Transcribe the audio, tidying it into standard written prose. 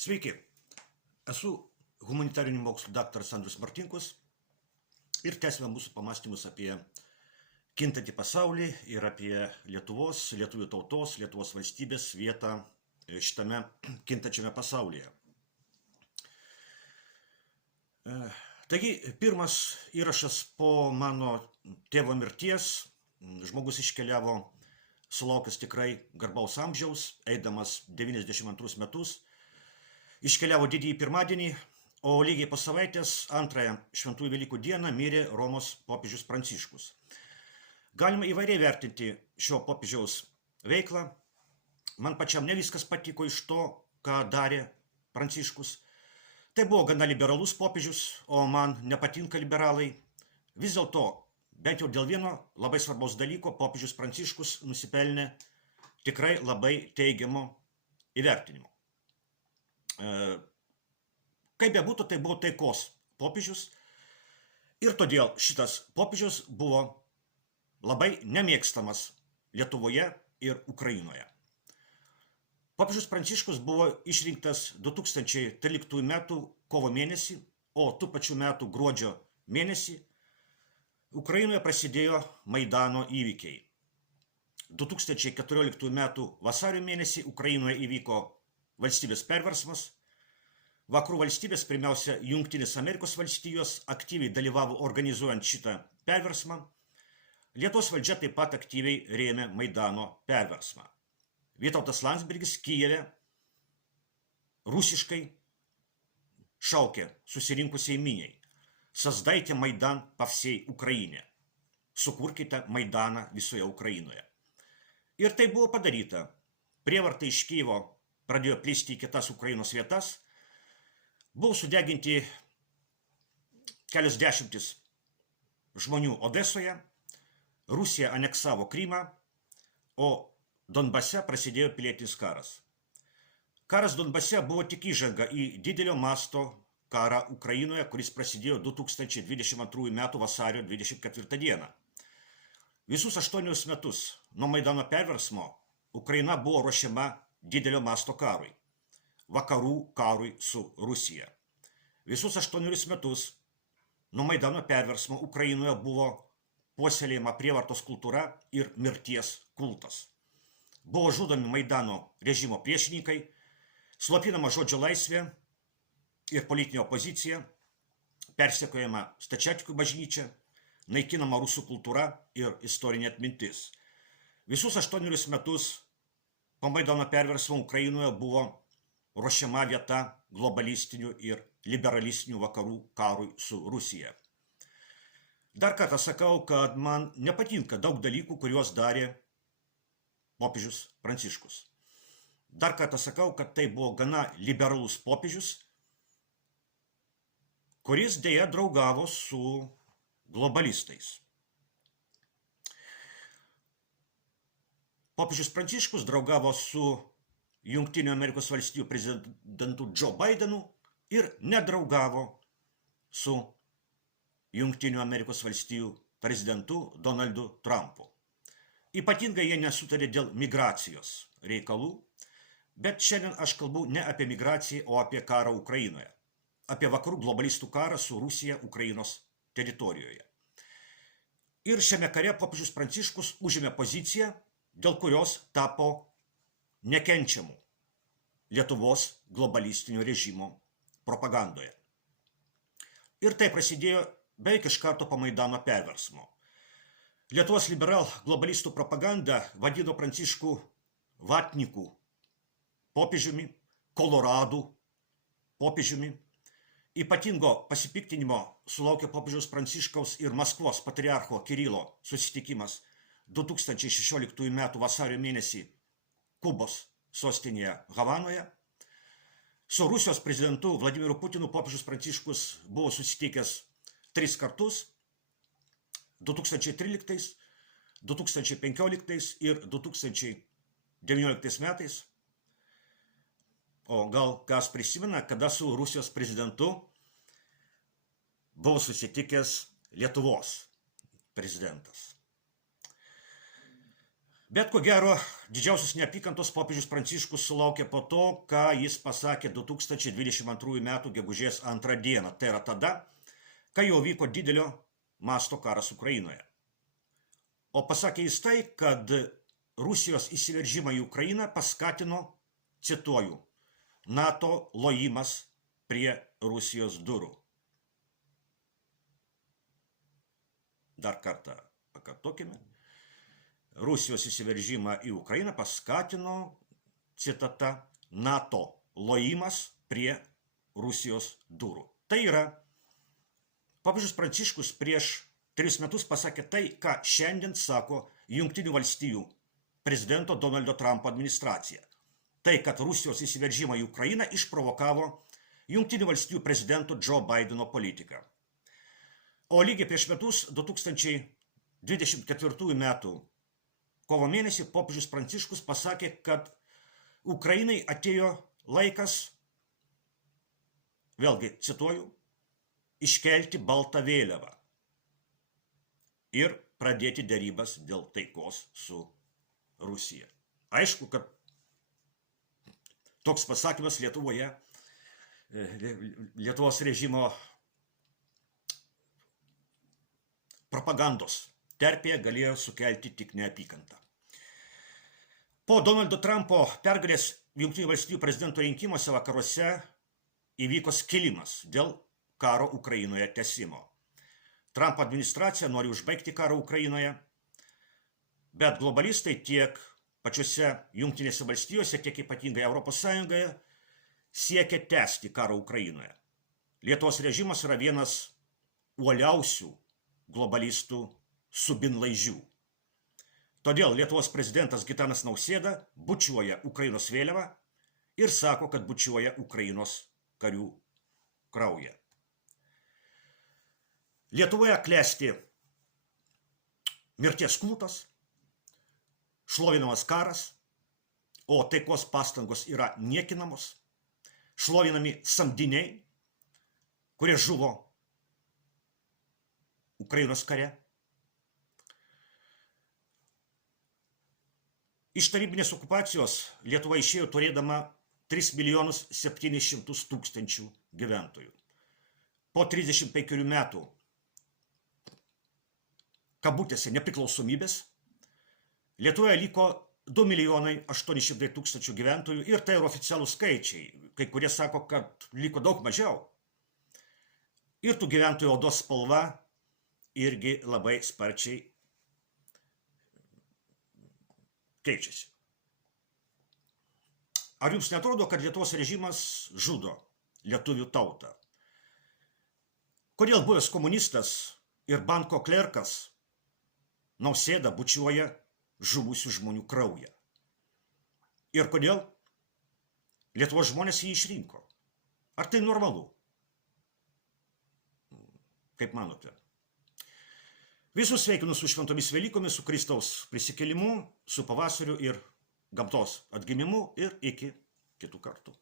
Sveiki, esu humanitarinių mokslų daktaras Andrius Martinkus ir tęsime mūsų pamąstymus apie kintantį pasaulį ir apie lietuvių tautos, Lietuvos valstybės vietą šitame kintančiame pasaulyje. Taigi, pirmas įrašas po mano tėvo mirties. Žmogus iškeliavo sulaukęs tikrai garbaus amžiaus, eidamas 92 metus. Iškeliavo didįjį pirmadienį, o lygiai po savaitės, antrąją Šventųjų Velykų dieną, mirė Romos popiežius Pranciškus. Galima įvairiai vertinti šio popiežiaus veiklą. Man pačiam ne viskas patiko iš to, ką darė Pranciškus. Tai buvo gana liberalus popiežius, o man nepatinka liberalai. Vis dėlto, bent jau dėl vieno labai svarbaus dalyko, popiežius Pranciškus nusipelnė tikrai labai teigiamo įvertinimo. Kaip bebūtų, tai buvo taikos popiežius ir todėl šitas popiežius buvo labai nemėgstamas Lietuvoje ir Ukrainoje. Popiežius Pranciškus buvo išrinktas 2013 metų kovo mėnesį, o tų pačių metų gruodžio mėnesį Ukrainoje prasidėjo Maidano įvykiai. 2014 metų vasario mėnesį Ukrainoje įvyko valstybės perversmas. Vakarų valstybės, pirmiausia, Jungtinės Amerikos valstijos, aktyviai dalyvavo organizuojant šitą perversmą. Lietuvos valdžia taip pat aktyviai rėmė Maidano perversmą. Vytautas Landsbergis Kijeve rusiškai šaukė susirinkusiai miniai: "Создайте Майдан по всей Украине. Sukurkite Maidaną visoje Ukrainoje." Ir tai buvo padaryta. Prievarta iš Kijevo pradėjo plisti į kitas Ukrainos vietas. Buvo sudeginti kelios dešimtis žmonių Odesoje. Rusija aneksavo Krymą, o Donbase prasidėjo pilietinis karas. Karas Donbase buvo tik įžanga į didelio masto karą Ukrainoje, kuris prasidėjo 2022 metų vasario 24 dieną. Visus 8 metus nuo Maidano perversmo Ukraina buvo ruošiama didelio masto karui, vakarų karui su Rusija. Visus 8 metus nuo Maidano perversmo Ukrainoje buvo puoselėjama prievartos kultūra ir mirties kultas. Buvo žudomi Maidano režimo priešininkai, slopinama žodžio laisvė ir politinė opozicija, persekiojama stačiatikių bažnyčia, naikinama rusų kultūra ir istorinė atmintis. Visus 8 metus po Maidano perversmo Ukrainoje buvo ruošiama vieta globalistinių ir liberalistinių vakarų karui su Rusija. Dar kartą sakau, kad man nepatinka daug dalykų, kuriuos darė popiežius Pranciškus. Dar kartą sakau, kad tai buvo gana liberalus popiežius, kuris dėja draugavo su globalistais. Popiežius Pranciškus draugavo su Jungtinių Amerikos valstijų prezidentu Joe Bidenu ir nedraugavo su Jungtinių Amerikos valstijų prezidentu Donaldu Trumpu. Ypatingai jie nesutarė dėl migracijos reikalų, bet šiandien aš kalbu ne apie migraciją, o apie karą Ukrainoje. Apie vakarų globalistų karą su Rusija Ukrainos teritorijoje. Ir šiame kare popiežius Pranciškus užėmė poziciją, dėl kurios tapo nekenčiamų Lietuvos globalistinio režimo propagandoje. Ir tai prasidėjo beveik iš karto po Maidano perversmo. Lietuvos liberal globalistų propaganda vadino Pranciškų vatnikų popiežiumi, koloradų popiežiumi. Ypatingo pasipiktinimo sulaukė popiežiaus Pranciškaus ir Maskvos patriarcho Kirilo susitikimas 2016 m. vasario mėnesį Kubos sostinėje Havanoje. Su Rusijos prezidentu Vladimiru Putinu popiežius Pranciškus buvo susitikęs 3 kartus – 2013, 2015 ir 2019 metais. O gal kas prisimena, kada su Rusijos prezidentu buvo susitikęs Lietuvos prezidentas. Bet ko gero, didžiausios neapykantos popiežius Pranciškus sulaukė po to, ką jis pasakė 2022 m. gegužės 2 dieną. Tai yra tada, kai jau vyko didelio masto karas Ukrainoje. O pasakė jis tai, kad Rusijos įsiveržimą į Ukrainą paskatino, cituoju, NATO lojimas prie Rusijos durų. Dar kartą pakartokime. Rusijos įsiveržimą į Ukrainą paskatino, citata, NATO lojimas prie Rusijos durų. Tai yra, popiežius Pranciškus prieš 3 metus pasakė tai, ką šiandien sako Jungtinių valstijų prezidento Donaldo Trumpo administracija. Tai, kad Rusijos įsiveržimą į Ukrainą išprovokavo Jungtinių valstijų prezidento Joe Bideno politika. O lygiai prieš metus, 2024 metų kovo mėnesį, popiežius Pranciškus pasakė, kad Ukrainai atėjo laikas, vėlgi cituoju, iškelti baltą vėliavą ir pradėti derybas dėl taikos su Rusija. Aišku, kad toks pasakymas Lietuvoje, Lietuvos režimo propagandos terpėje galėjo sukelti tik neapykantą. Po Donaldo Trumpo pergalės Jungtinių valstijų prezidento rinkimuose vakaruose įvyko skilimas dėl karo Ukrainoje tęsimo. Trumpo administracija nori užbaigti karą Ukrainoje, bet globalistai tiek pačiose Jungtinėse valstijose, tiek ypatingai Europos Sąjungoje siekia tęsti karą Ukrainoje. Lietuvos režimas yra vienas uoliausių globalistų subinlaižių. Todėl Lietuvos prezidentas Gitanas Nausėda bučiuoja Ukrainos vėliavą ir sako, kad bučiuoja Ukrainos karių kraują. Lietuvoje klesti mirties kultas, šlovinamas karas, o taikos pastangos yra niekinamos, šlovinami samdiniai, kurie žuvo Ukrainos kare. Iš tarybinės okupacijos Lietuva išėjo turėdama 3 700 000 gyventojų. Po 35 metų kabutėse nepriklausomybės Lietuvoje liko 2 800 000 gyventojų ir tai yra oficialūs skaičiai. Kai kurie sako, kad liko daug mažiau. Ir tų gyventojų odos spalva irgi labai sparčiai keičiasi. Ar jums netrodo, kad Lietuvos režimas žudo lietuvių tautą? Kodėl buvęs komunistas ir banko klerkas Nausėda bučiuoja žuvusių žmonių kraują? Ir kodėl Lietuvos žmonės jį išrinko? Ar tai normalu? Kaip manote? Visus sveikinu su šventomis Velykomis, su Kristaus prisikėlimu, su pavasariu ir gamtos atgimimu ir iki kitų kartų.